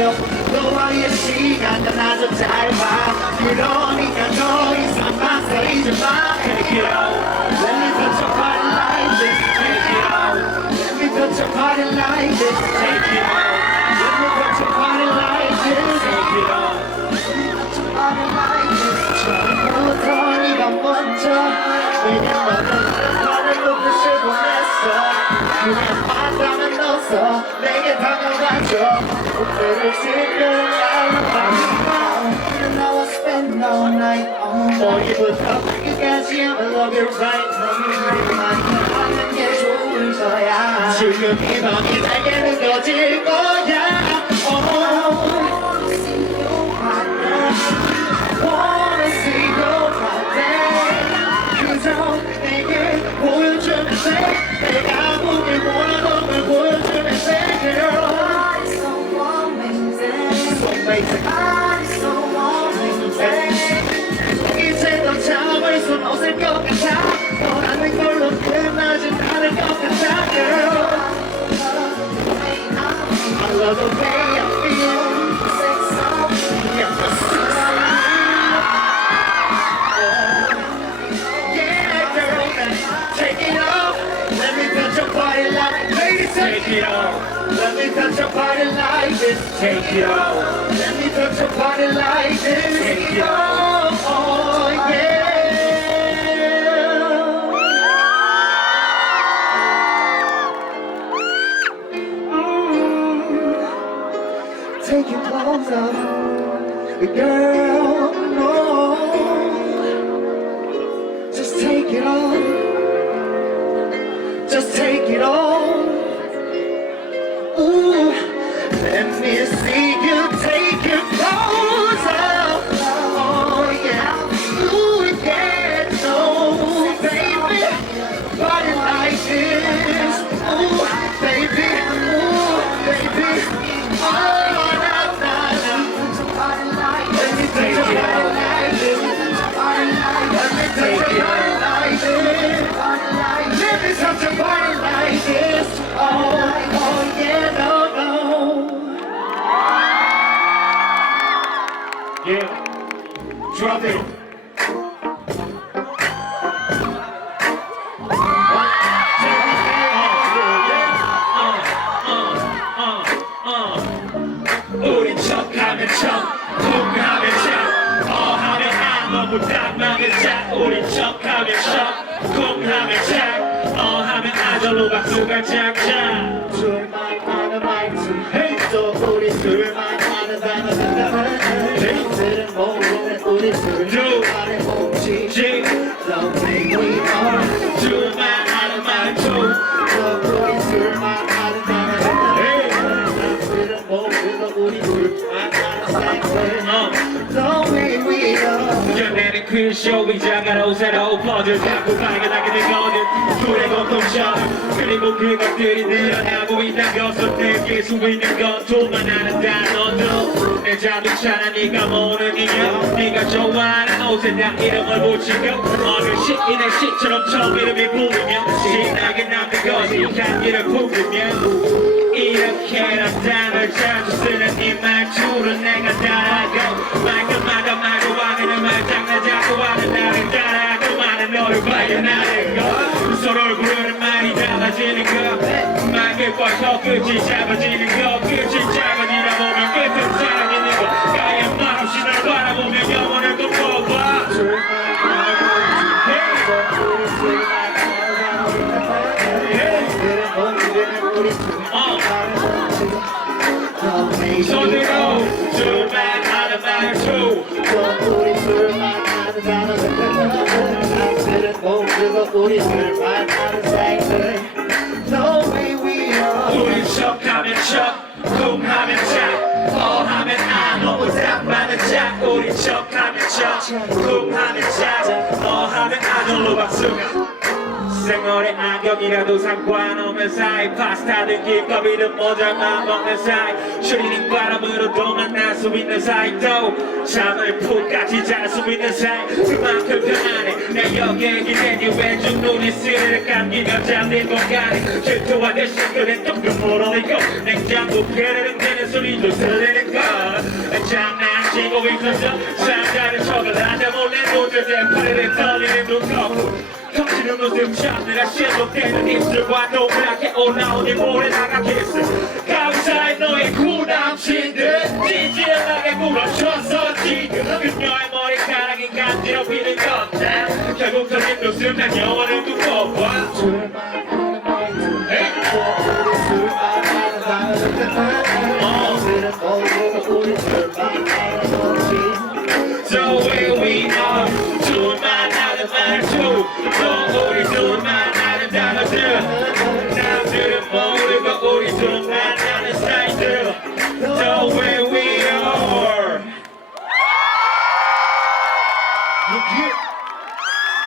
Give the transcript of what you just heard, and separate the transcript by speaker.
Speaker 1: Though I see, and another time, you don't need to know. All night on 머리부터 발끝까지 I'm in love you. right 너를 하는 게 좋을 거야 지금 이 밤이 달게 느껴질 거야 take it off. Let me touch your body like this. Take it off. Let me touch your body like this. Take it off. 아는 말투 또 우리 둘만 아는 단어 들은 모르는 우리 둘만의 몸짓
Speaker 2: 지,
Speaker 1: Lonely we are
Speaker 2: 둘만 아는 말투.
Speaker 1: 또 우리 둘
Speaker 2: 퀴쇼 위장한 옷에로 퍼즐 자꾸 발견하게 되거든 둘의 공통점 그리고 그것들이 늘어나고 있다는 것을 느낄 수 있는 건 둘만 아는 단어도 내 자동차나 네가 모르니냐 네가 좋아하는 옷에 다 이름을 붙이고 어느 시인의 시처럼 처음 이름이 부르면 신나게 남는 것이 향기를 품으면 이렇게 난 단어를 자주 쓰는 이 말투를 내가 따라하 것 말끝과 끝이 작아지는 것 끝이 작아지다 보면 끝은 사라지는 것 가연 말없이 널 바라보며 영원을 꿈꿔봐 손으로 둘만 하는 말투
Speaker 1: 또 우리 둘만 아는 단어 우리 둘만 아는 생들
Speaker 2: 너무 답하는 짝. 우린 척하면 척, 쿵하면 짝, 어하면 안, 절로 박수가. 생얼에 안경이라도 상관없는 사이 파스타든 김밥이든 모자만 먹는 사이 추리닝 바람으로도 만날 수 있는 사이 또 잠을 푹 같이 잘수 있는 사이 그만큼 편안해 내 여기에 기대니 왼쪽 눈이 스르르 감기며 잠든 공간에 질투하게 시끄는 똥금 물어내고 냉장고 폐를 흔드는 소리도 들리는 것 잠자는 척을 하다 몰래 대 팔을 떨리는 눈꺼풀 터지는 모습 참느라 실속되는 입술과 동그랗게 올라오는 모래 나가 키스 감사해 너의 구남친들 찌질하게 굴어쳐서 지금 그녀의 머리카락이 간지럽히는 건데 결국 터진 웃음 난 영원을 두고 봐 So